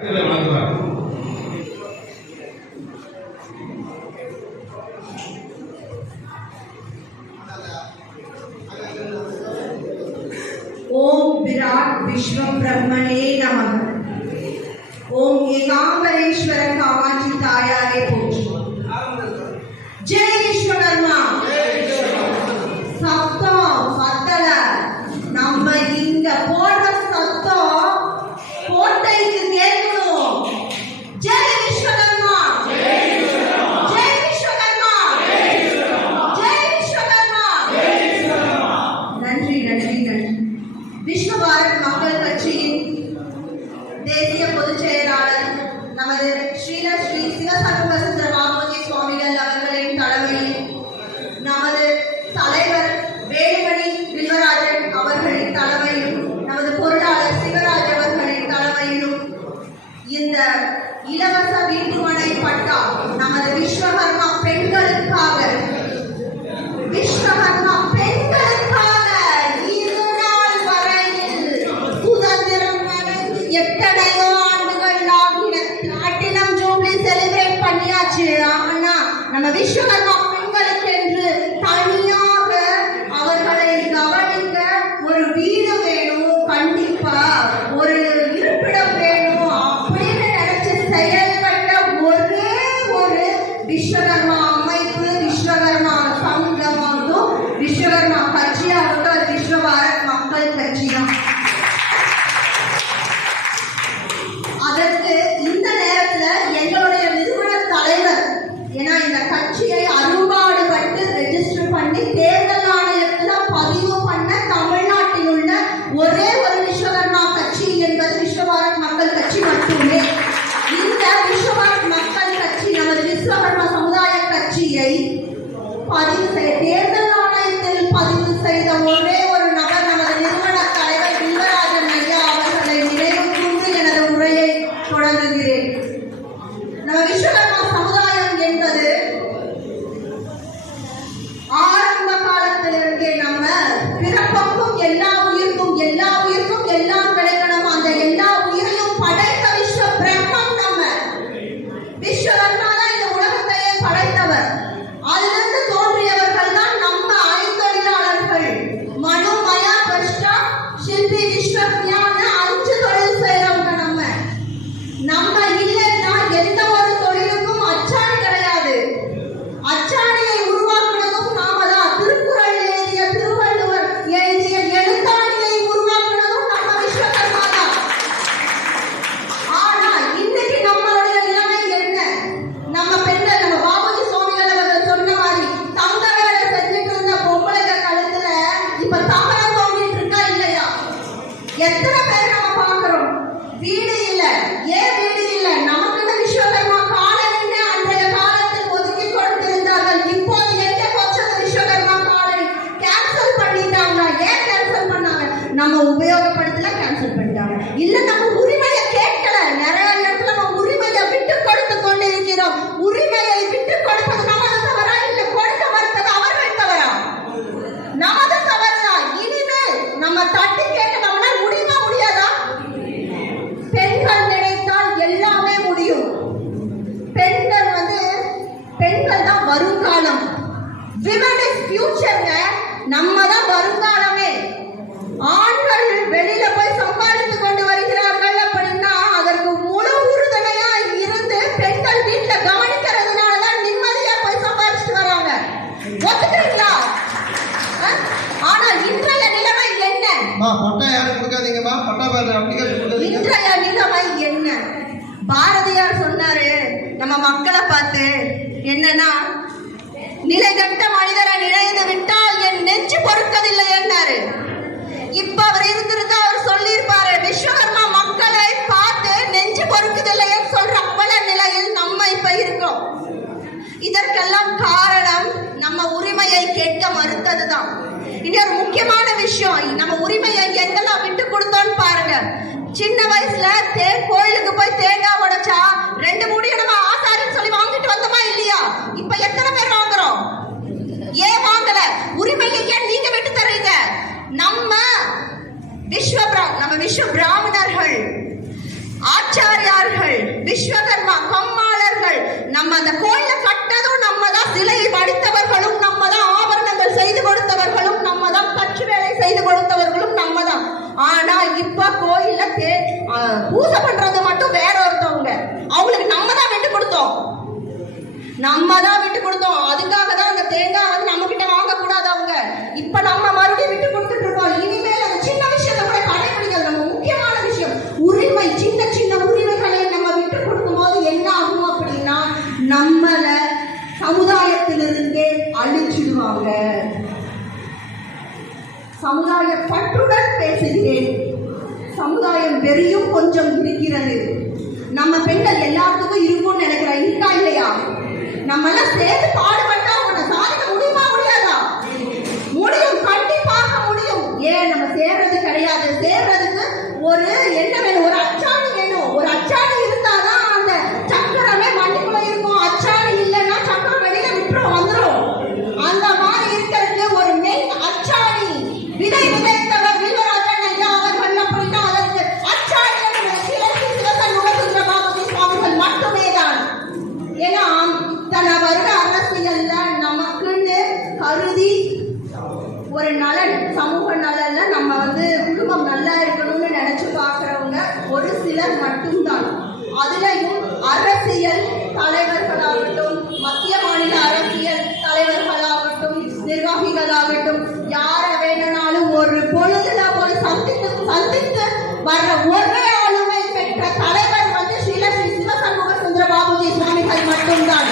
ओम विराट विश्व ब्रह्मणे नमः। ओम ஏகாம்பரேஸ்வர காமாட்சி தாயாரே போற்றி। ஜெய் விஸ்வகர்மா। சத்தம் பத்தல, நம்ம இங்க போடுற சத்தம் கோட்டைக்கு கேட்கணும்। ஜெய் விஸ்வகர்மா, ஜெய் விஸ்வகர்மா, ஜெய் விஸ்வகர்மா। நன்றி நன்றி நன்றி। விஸ்வ பாரத் மக்கள் கட்சியின் தேசிய பொதுச் செயலாளர் நமது ஸ்ரீல ஸ்ரீ சிவசண்முகசுந்தர மாமுனி சுவாமிகள் அவர்களின் தலைமையில் நமது தலைவர் வேலுமணி வில்வராஜன் அவர்களின் தலைமையிலும் நமது பொருளாளர் சிவராஜ் அவர்களின் தலைமையிலும் இந்த இலவச வீட்டுமனை பட்டா நமது விஸ்வகர்மா பெண்களுக்காக எத்தனையோ ஆண்டுகள் ஆகின, பிளாட்டினம் ஜூப்ளி செலிப்ரேட் பண்ணியாச்சு. ஆனா நம்ம விஸ்வகர்மா பெண்களுக்கு என்று தனியாக அவர்களை கவனிக்க ஒரு வீடு வேணும், கண்டிப்பா ஒரு இருப்பிடம் வேணும் அப்படின்னு நினைச்சு செயல்பட்ட ஒரே ஒரு விஸ்வகர்மா அமைப்பு, விஸ்வகர்மா சங்கமாகட்டும், விஸ்வகர்மா கட்சியாகட்டும், விஸ்வ பாரத் மக்கள் கட்சி தான். அதற்கு இந்த நேரத்துல எங்களுடைய நிறுவன தலைவர், ஏன்னா இந்த கட்சியை அறுபாடுபட்டு ரெஜிஸ்டர் பண்ணி தேர்தல் ஆணையத்துல பதிவு பண்ண தமிழ்நாட்டில் உள்ள ஒரே ஒரு விஸ்வகர்மா கட்சி என்பது விஸ்வ பாரத் மக்கள் கட்சி மட்டுமே. இந்த விஸ்வ பாரத் மக்கள் கட்சி நமது விஸ்வகர்மா சமுதாய கட்சியை பதிவு செய்ய தேர்தல் ஆணையத்தில் பதிவு செய்த ஒரே ஒரு நபர் நமது நிறுவன தலைவர் வில்வராஜன் ஐயா அவர்களை நினைவு கூர்ந்து எனது உரையை தொடங்குகிறேன். நம்ம விஸ்வகர்மா சமுதாயம் என்பது ஆரம்ப காலத்திலிருந்தே நம்ம பிறப்புக்கும் எல்லா உயிருக்கும் எல்லாம் கிடைக்கணும், அந்த எல்லா உயிரையும் படைத்த விஸ்வ பிரம்மம் நம்ம விஸ்வகர்மா தான் இந்த உலகத்தையே படைத்தவர். அதிலிருந்து தோன்றியவர்கள் தான் நம்ம ஐந்தொழிலாளர்கள். மனு மயா பிரஷ்டா சில்பி விஸ்வக்ஞான 5 தொழில் செய்யறவங்க நம்ம இல்லைன்னா எந்த ஒரு தொழிலுக்கும் அச்சாணி கிடையாது. அச்சாணியை உருவாக்குனதும் நாம தான். திருக்குறள் எழுதிய திருவள்ளுவர் எழுதிய எழுத்தாணியை உருவாக்குனதும் நம்ம விஸ்வகர்மா தான். ஆனா இன்னைக்கு நம்மளுடைய நிலைமை என்ன? நம்ம பெண்கள், நம்ம பாபுஜி சுவாமிகள் அவர்கள் சொன்ன மாதிரி தங்க வேலை செஞ்சுட்டு இருந்த பொம்பளைங்க கழுத்துல இப்ப தாமரை தோங்கிட்டு இருக்கா இல்லையா? எத்தனை பேர் நம்ம பார்க்கிறோம்? வீடு இல்ல, ஏன் வீடு இல்ல? நமக்கு விஸ்வகர்மா காலனி அன்றைய காலத்தில் ஒதுக்கி கொடுத்திருந்தார்கள். இப்போது எங்க போச்சு விஸ்வகர்மா காலனி? கேன்சல் பண்ணிட்டாங்க. ஏன் கேன்சல் பண்ணாங்க? நம்ம உபயோகப்படுத்தல, கேன்சல் பண்ணிட்டாங்க. இல்ல நம்ம உரிமையை கேட்கல. நிறைய இடத்துல நம்ம உரிமையை விட்டு கொடுத்து கொண்டிருக்கிறோம். உரிமையை விட்டு கொடுப்பது நமது தவறா இல்ல கொடுக்க மறுத்தது அவர்கள் தவறா? நமது தவறா? இனிமேல் நம்ம தட்டி கேட்க நம்மளால் முடியுமா முடியாதா? பெண்கள் நினைத்தால் எல்லாமே முடியும். பெண்கள் தான் வருங்காலம். விமன் இஸ் ஃபியூச்சர்ங்க. நம்ம தான் வருங்காலமே. ஆண்கள் வெளியில போய் சம்பாதித்து கொண்டு வருகிறார்கள் அப்படின்னா அதற்கு முழு உறுதுணையா இருந்து பெண்கள் வீட்டுல கவனிக்கிறதுனாலதான் நிம்மதியா போய் சம்பாதிச்சுட்டு வராங்க. ஒத்துக்கிறீங்களா? ஆனா இன்றைய நிலைமை என்ன? இன்றைய நிலைமை என்ன? பாரதியார் சொன்னாரு நம்ம மக்களை பார்த்து, என்னன்னா நிலைகட்ட மனிதரை நினைந்து விட்டால் என் நெஞ்சு பொறுக்கதில்லை என்னாரு. இப்ப அவர் இருந்திருந்தா அவர் சொல்லியிருப்பாரு, விஸ்வகர்மா மக்களை பார்த்து நெஞ்சு பொறுக்குதில்லைன்னு சொல்ற அவல நிலையில் நம்ம இப்ப இருக்கோம். இதற்கெல்லாம் காரணம் நம்ம உரிமையை கேட்க மறுத்ததுதான். இன்னொரு முக்கியமான விஷயம், நம்ம உரிமையை எங்கெல்லாம் விட்டு கொடுத்தோம்னு பாருங்க. சின்ன வயசுல கோயிலுக்கு போய் தேங்காய் உடைச்சா 2 மூடியை நம்ம ஆசாரின்னு சொல்லி வாங்கிட்டு வந்தோமா இல்லையா? இப்ப எத்தனை பேர் வாங்குறோம்? ஏன் வாங்கல? உரிமையை ஏன் நீங்க விட்டு தர்றீங்க? நம்ம விஸ்வ பிராமணர்கள், ஆச்சாரியார்கள் பூஜை பண்றது மட்டும் வேற ஒருத்தவங்க. அவங்களுக்கு நம்ம தான் விட்டு கொடுத்தோம். அதுக்காக தான் அந்த தேங்காய் வந்து நம்ம கிட்ட வாங்க கூடாது அவங்க. இப்ப நம்ம மறுபடியும் விட்டு கொடுத்துட்டு இருக்கோம். இனிமேல் அந்த சின்ன விஷயத்தை கூட கடைபிடிக்கிறது நம்ம முக்கியமான விஷயம். உரிமை, சின்ன சின்ன உரிமைகளை நம்ம விட்டு கொடுக்கும் போது என்ன ஆகும் அப்படின்னா நம்மள சமுதாயத்திலிருந்தே அழிச்சிடுவாங்க. சமுதாய பற்றுடன் பேசுகிறேன். சமுதாயம் வெறியும் கொஞ்சம் இருக்கிறது. நம்ம பெண்கள் எல்லாத்துக்கும் இருக்கும்னு நினைக்கிறேன். இருக்கா இல்லையா? நம்ம எல்லாம் சேர்ந்து பாடுபட்டா உன்னை சாதிக்க முடியுமா முடியாதா? முடியும், கண்டிப்பாக முடியும். ஏன் நம்ம சேர்றது கிடையாது. சேர்றதுக்கு ஒரு என்ன வேணும்? ஒரு அச்சாணி வேணும். ஒரு அச்சாணி இருந்தாதான் அந்த சக்கரமே மண்ணுக்குள்ள இருக்கும். அச்சாணி இல்லைன்னா சக்கரம் வெளியில விட்டுரும், வந்துடும். அந்த மாதிரி இருக்கிறது ஒரு மெயின் அச்சாணி. விதை விதைத்தவர் வில்வராஜன் ஐயா அவர்கள் அப்படின்னா அதற்கு அச்சாணி சிவசன் முகசுந்தர பாபுஜி சுவாமிகள் மட்டுமே தான். ஏன்னா தன வருட அரசியல்ல நமக்குன்னு கருதி ஒரு நலன், சமூக நலன்ல நம்ம வந்து குடும்பம் நல்லா இருக்கணும்னு நினைச்சு பார்க்கிறவங்க ஒரு சிலர் மட்டும்தான். அதுலயும் அரசியல் தலைவர்களாகட்டும், மத்திய மாநில அரசியல் தலைவர்களாகட்டும், நிர்வாகிகளாகட்டும், யார வேணும்னாலும் ஒரு பொழுதுல போய் சந்தித்து வர்ற ஒரே ஆளுமை பெற்ற தலைவர் வந்து ஸ்ரீ சிவசண்முக சுந்தர பாபுஜி சுவாமிகள் மட்டும்தான்.